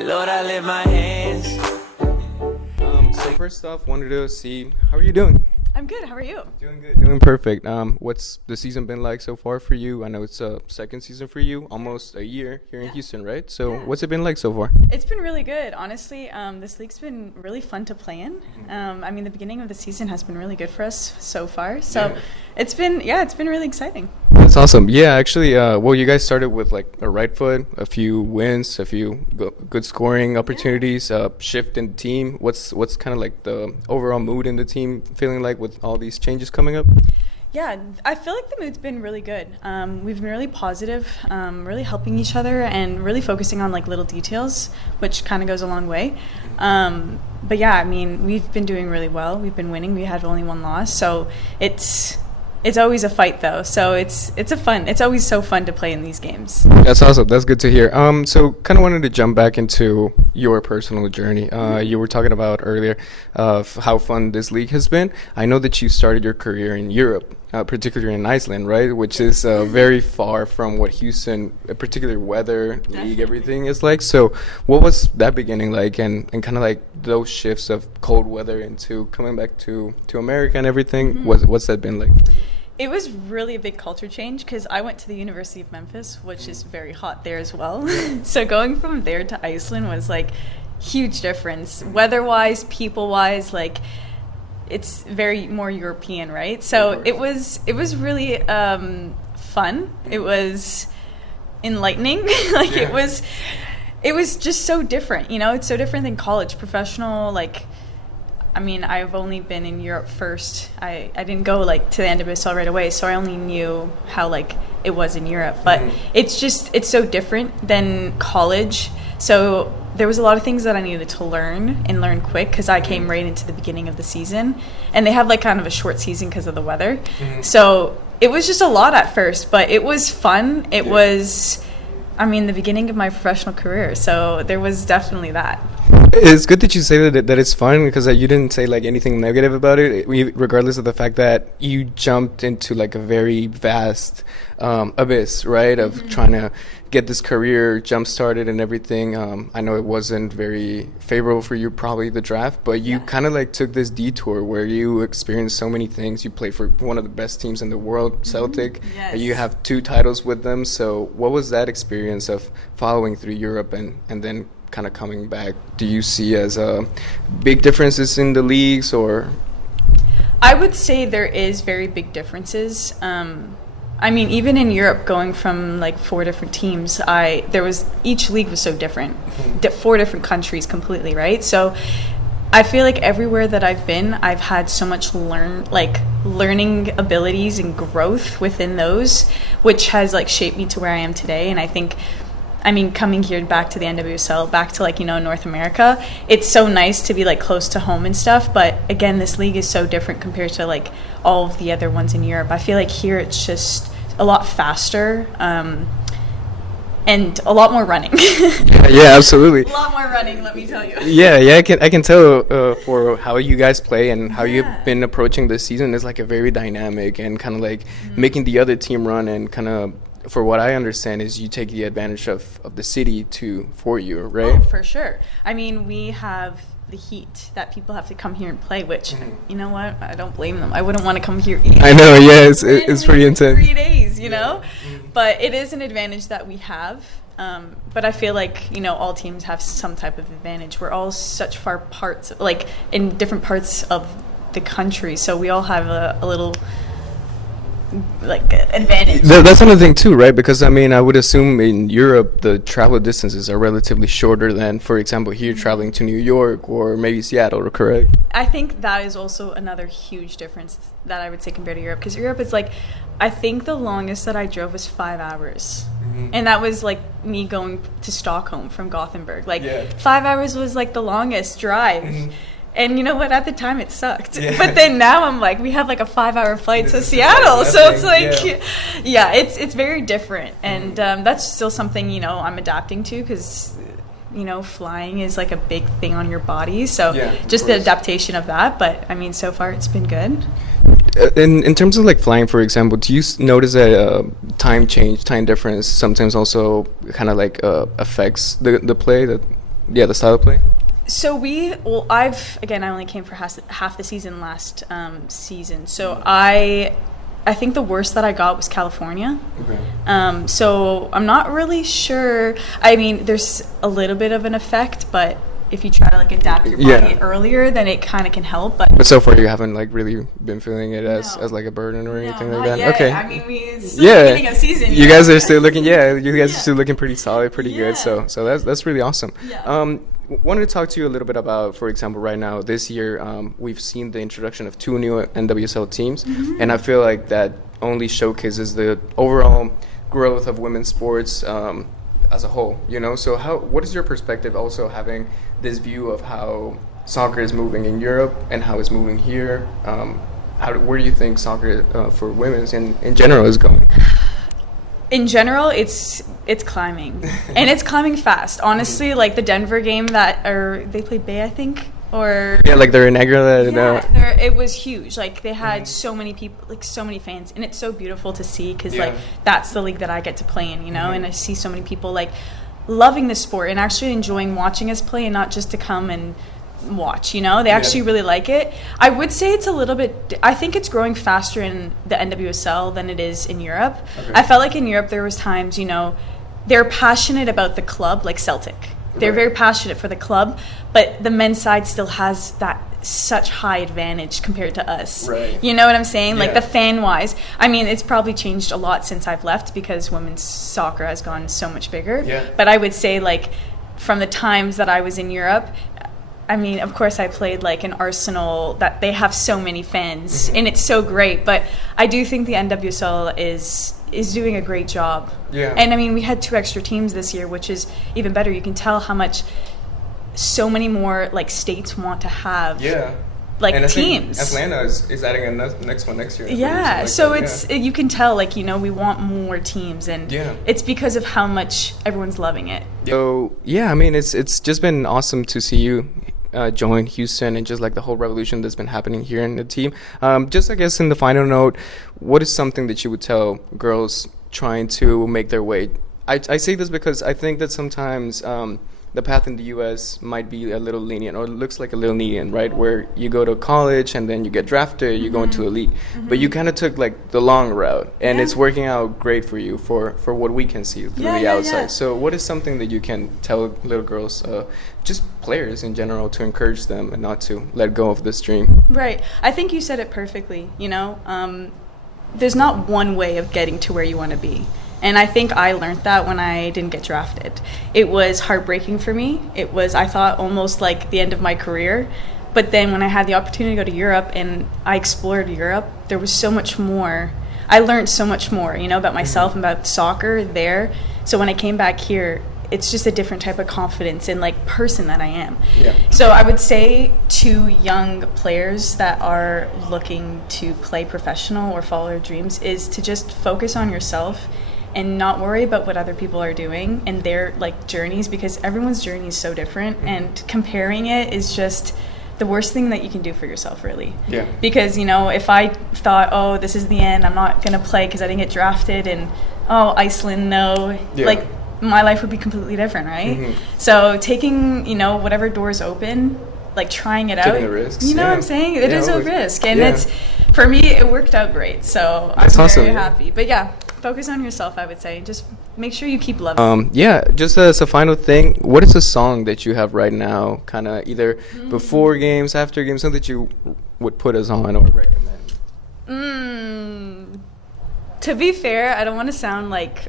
Lord, I lift my hands. So first off, wanted to see, how are you doing? I'm good. How are you? Doing good. Doing perfect. What's the season been like so far for you? I know it's a second season for you, almost a year here in Houston, right? So what's it been like so far? It's been really good. Honestly, this league's been really fun to play in. I mean, the beginning of the season has been really good for us so far. So it's been really exciting. That's awesome. Yeah, actually, well, you guys started with like a right foot, a few wins, a few good scoring opportunities, shift in the team. What's kind of like the overall mood in the team feeling like with all these changes coming up? Yeah, I feel like the mood's been really good. We've been really positive, really helping each other and really focusing on like little details, which kind of goes a long way. But yeah, I mean, we've been doing really well. We've been winning. We had only one loss. So it's always a fight though. So it's always so fun to play in these games. That's awesome. That's good to hear. So kind of wanted to jump back into your personal journey. You were talking about earlier of how fun this league has been. I know that you started your career in Europe, particularly in Iceland, right? Which is very far from what Houston, particular weather, league, everything is like. So what was that beginning like, and kind of like those shifts of cold weather into coming back to America and everything? What's that been like? It was really a big culture change because I went to the University of Memphis, which is very hot there as well. So going from there to Iceland was like huge difference, weather-wise, people-wise. Like it's very more European, right? So it was really fun. It was enlightening. Like it was just so different. You know, it's so different than college, professional, like. I mean, I've only been in Europe first. I didn't go like to the NWSL right away, so I only knew how like it was in Europe. But it's so different than college. So there was a lot of things that I needed to learn quick because I came right into the beginning of the season, and they have like kind of a short season because of the weather. So it was just a lot at first, but it was fun. It was, I mean, the beginning of my professional career. So there was definitely that. It's good that you say that it's fun because you didn't say like anything negative about it, regardless of the fact that you jumped into like a very vast abyss, right, of trying to get this career jump started and everything. I know it wasn't very favorable for you, probably the draft, but you kind of like took this detour where you experienced so many things. You played for one of the best teams in the world, Celtic. You have 2 titles with them. So what was that experience of following through Europe and then kind of coming back? Do you see as big differences in the leagues, or? I would say there is very big differences. I mean, even in Europe, going from like 4 different teams, each league was so different, 4 different countries completely, right? So I feel like everywhere that I've been, I've had so much learning abilities and growth within those, which has like shaped me to where I am today. And I mean, coming here back to the NWSL, back to like, you know, North America, it's so nice to be like close to home and stuff. But again, this league is so different compared to like all of the other ones in Europe. I feel like here it's just a lot faster and a lot more running. Yeah, absolutely. A lot more running, let me tell you. Yeah, I can tell for how you guys play and how you've been approaching this season is like a very dynamic and kind of like making the other team run, and kind of, for what I understand, is you take the advantage of the city for you, right? Oh, for sure. I mean, we have the heat that people have to come here and play, which, you know what, I don't blame them. I wouldn't want to come here either. I know, yeah, it's pretty intense. 3 days, you know? But it is an advantage that we have. But I feel like, you know, all teams have some type of advantage. We're all such far parts, like in different parts of the country, so we all have a little like advantage. That's another thing too, right? Because I mean, I would assume in Europe the travel distances are relatively shorter than, for example, here traveling to New York or maybe Seattle, correct? I think that is also another huge difference that I would say compared to Europe, because Europe is like, I think the longest that I drove was 5 hours. And that was like me going to Stockholm from Gothenburg. Like 5 hours was like the longest drive. And you know what? At the time, it sucked. But then now I'm like, we have like a 5-hour flight to Seattle. So it's like, it's very different. And that's still something, you know, I'm adapting to, because, you know, flying is like a big thing on your body. So just the adaptation of that. But I mean, so far it's been good. In terms of like flying, for example, do you notice that time difference sometimes also kind of like affects the play? That the style of play? So I only came for half the season last season. So I think the worst that I got was California. Okay. So I'm not really sure. I mean, there's a little bit of an effect, but if you try to like adapt your body earlier, then it kind of can help. But so far you haven't like really been feeling it as like a burden or anything like that. Yet. Okay. I mean, it's still the beginning of season. You guys are still looking. You guys are still looking pretty solid, pretty good. So that's really awesome. Yeah. Wanted to talk to you a little bit about, for example, right now this year we've seen the introduction of 2 new NWSL teams, and I feel like that only showcases the overall growth of women's sports as a whole. So what is your perspective, also having this view of how soccer is moving in Europe and how it's moving here? Where do you think soccer for women's in general is going? In general, it's climbing, and it's climbing fast. Honestly, like the Denver game they played Bay, I think, or like their inaugural. It was huge. Like they had so many people, like so many fans, and it's so beautiful to see because like that's the league that I get to play in, and I see so many people like loving the sport and actually enjoying watching us play, and not just to come and watch. They actually really like it. I would say it's a little bit, I think it's growing faster in the NWSL than it is in Europe. Okay. I felt like in Europe there was times, they're passionate about the club, like Celtic. They're very passionate for the club, but the men's side still has that such high advantage compared to us. Right. You know what I'm saying? Like the fan wise, I mean, it's probably changed a lot since I've left because women's soccer has gone so much bigger. Yeah. But I would say like from the times that I was in Europe, I mean, of course, I played like an Arsenal that they have so many fans, and it's so great. But I do think the NWSL is doing a great job. Yeah. And I mean, we had 2 extra teams this year, which is even better. You can tell how much so many more like states want to have. Like and teams. Atlanta is adding a next one next year. Yeah, so you can tell like we want more teams, and it's because of how much everyone's loving it. So I mean it's just been awesome to see you join Houston and just like the whole revolution that's been happening here in the team. Just I guess in the final note, what is something that you would tell girls trying to make their way? I say this because I think that sometimes the path in the U.S. might be a little lenient, or looks like a little lenient, right? Where you go to college and then you get drafted, you go into a league. But you kind of took like the long route, and it's working out great for you for what we can see through the outside. So what is something that you can tell little girls, just players in general, to encourage them and not to let go of this dream? Right. I think you said it perfectly, there's not one way of getting to where you want to be. And I think I learned that when I didn't get drafted. It was heartbreaking for me. It was, I thought, almost like the end of my career. But then when I had the opportunity to go to Europe and I explored Europe, there was so much more. I learned so much more, about myself and about soccer there. So when I came back here, it's just a different type of confidence and like person that I am. Yeah. So I would say to young players that are looking to play professional or follow their dreams is to just focus on yourself and not worry about what other people are doing and their like journeys, because everyone's journey is so different, and comparing it is just the worst thing that you can do for yourself, really. Yeah. Because if I thought, oh, this is the end, I'm not gonna play because I didn't get drafted, and Iceland, no, like my life would be completely different, right? So taking whatever doors open, like trying it out, taking the risks. What I'm saying? It is a risk, and it's, for me, it worked out great. So That's I'm awesome. very happy. But focus on yourself, I would say. Just make sure you keep loving. Just as a final thing, what is a song that you have right now, kind of either before games, after games, something that you would put us on or recommend? To be fair, I don't want to sound like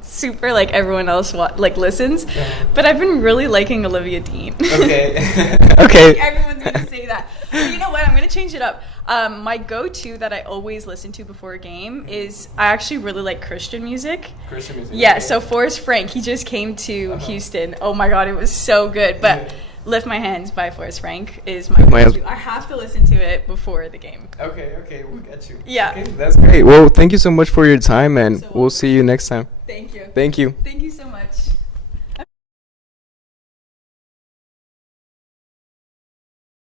super like everyone else listens, but I've been really liking Olivia Dean. Okay. Okay. Everyone's gonna say that. But you know what? I'm gonna change it up. My go-to that I always listen to before a game is, I actually really like Christian music. Christian music. Yeah. So Forrest Frank, he just came to Houston. Oh my God, it was so good. But "Lift My Hands" by Forrest Frank is my go-to. I have to listen to it before the game. Okay, we'll get you. Yeah. Okay, that's great. Well, thank you so much for your time, and we'll see you next time. Thank you. Thank you. Thank you so much.